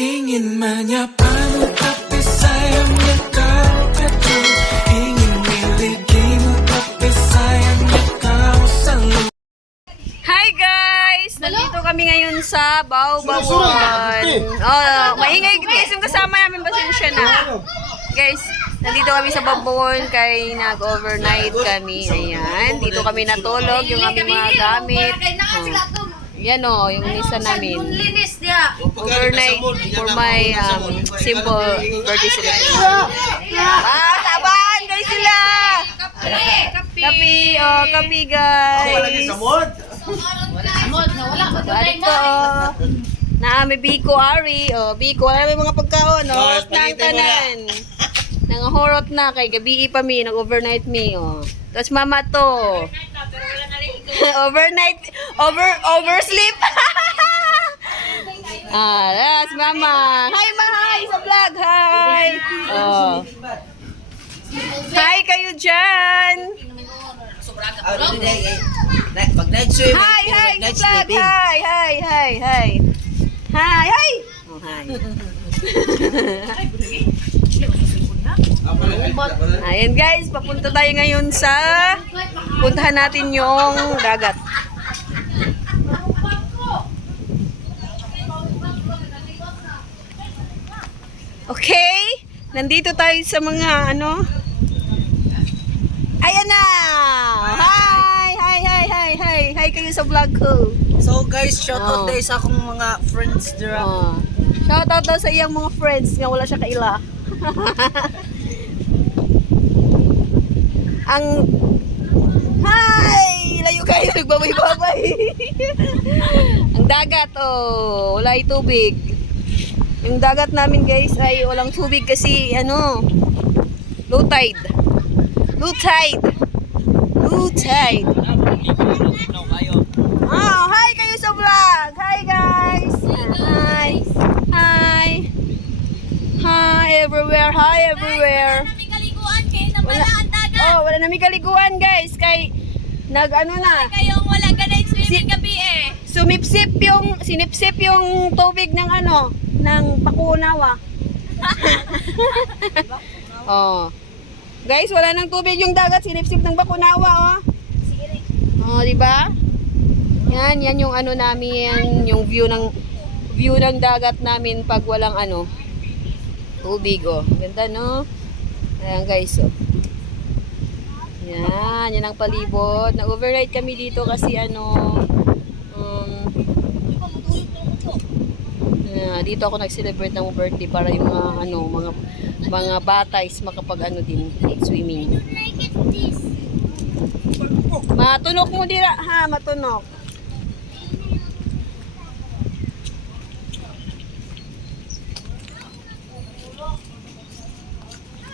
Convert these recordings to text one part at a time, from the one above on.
Ingin menyapamu tapi sayangnya kau takut. Ingin milikimu tapi sayangnya kau selalu. Hi guys! Nandito kami ngayon sa Baw-Bawon. Oh, maingay guys yung kasama namin, pasensya na. Guys, nandito kami sa Baw-Bawon kay nag-overnight kami. Ayan, dito kami natulog yung aming mga gamit. Yan o, yung lista namin. Overnight for my simple birthday celebration. Sabahan guys sila! Kapi, oh, kapi guys. Ito, na may Biko Ari. Oh, Biko, alam mo mga pagkaon, oh, nang tanan. Nangahorot na kay gabi pa mi, nag-overnight mi, oh. Tapos mama to. Oversleep. That's mama. Hi, hi sa vlog. Hi. Oh. Hi kayo dyan. Hi sa vlog. Hi. Oh, hi. Ayan guys, papunta tayo ngayon sa puntahan natin yung dagat. Okay, nandito tayo sa mga ano. Ayan na! Hi kayo sa vlog ko. So guys, shoutout guys sa akong mga friends dira. Shoutout daw sa iyang mga friends nga wala siya kaila. Hi! Layo kayo, nagbabay-babay. Ang dagat, oh, wala ay tubig. Yung dagat namin guys ay walang tubig kasi ano, low tide. Oh, hi kayo sa vlog. Hi guys. Hi everywhere. Wala nami kaliguan guys kay nag-ano na. Kayong wala ka na swimming gabi eh. Sinipsip yung tubig ng ano, ng Bakunawa. Oh. Guys, wala nang tubig yung dagat, sinipsip ng Bakunawa, oh. Oh, di ba? Yan yung ano namin, yung view ng dagat namin pag walang ano, tubig, oh. Ganda, no? Ayan, guys, oh. Yan ang palibot. Na-overnight kami dito kasi ano, dito ako nag-celebrate ng birthday para yung mga ano, mga bata is makapag ano din, swimming. Matunok mo dira, ha, matunok.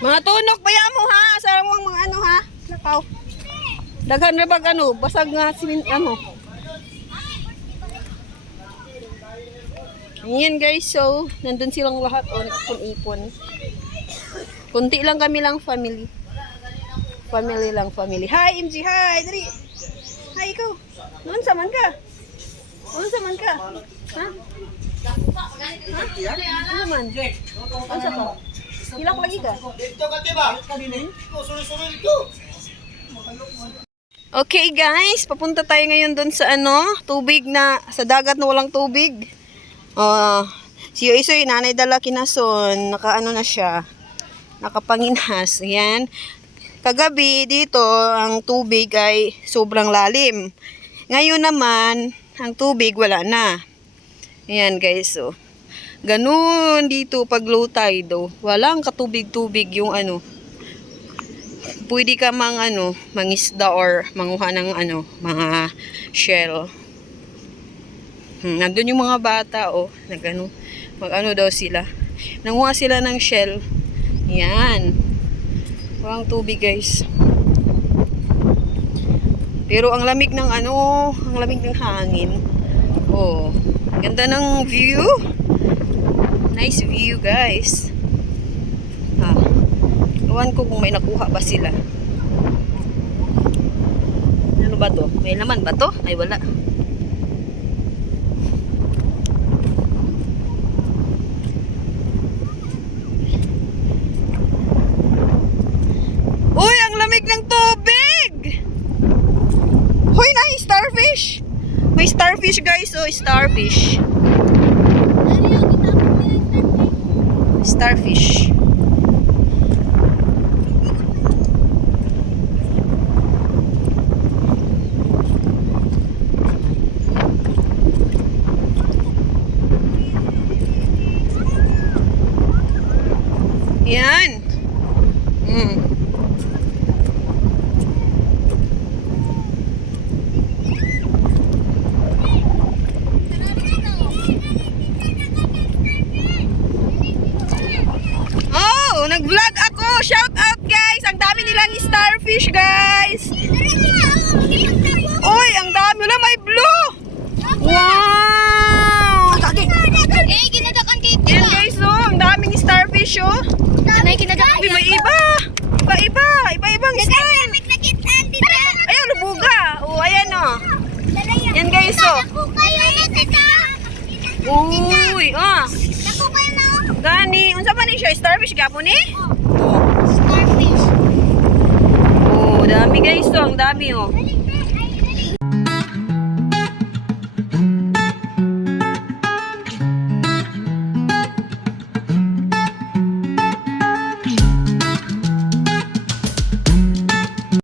Mga tunok baya mo ha, sa mga ano ha. Nakaw. Daghan na bag ano, basag nga simin ano. Ayan guys, so nandun silang lahat o nagpun-ipon. Kunti lang kami lang family. Family. Hi MG, hi. Dali. Hi ikaw. Noon saman ka. Ha? Ano man? Ano sa to? Hilak lagi ka? Okay guys, papunta tayo ngayon doon sa ano, tubig na, sa dagat na walang tubig. Si Yoisoy, nanay dala kinason, nakaano na siya, nakapanginhas. Yan. Kagabi dito, ang tubig ay sobrang lalim. Ngayon naman, ang tubig wala na. Ayan guys, so. Ganun dito pag low tide, oh. Walang katubig-tubig yung ano. Pwede ka mangisda or manguha ng ano, mga shell. Nandun yung mga bata, oh. Mag-ano daw sila. Nanguha sila ng shell. Yan. Walang tubig, guys. Pero ang lamig ng ano, ang lamig ng hangin. Oh, ganda ng view. Nice view, guys. Ewan ko kung may nakuha ba sila. Ano ba to? May laman ba to? Ay, wala. oh, starfish. Starfish. Yan. Oh, nag-vlog ako. Shout out guys. Ang dami nilang starfish guys. Oy, ang dami. Wala, may blue. Wow. Eh, kinadakan kay Yan guys, oh. Ang daming starfish, oh. Anay kinadakan Uy, may iba. Iba-iba. Iba-ibang style. Ayun, lubuga. Oh, ayan, oh. Yan guys, oh. Uy, oh. Gani. Unsa pa ni siya? Starfish gapon ni? Starfish. Oh, dami guys, oh. Ang dami, oh.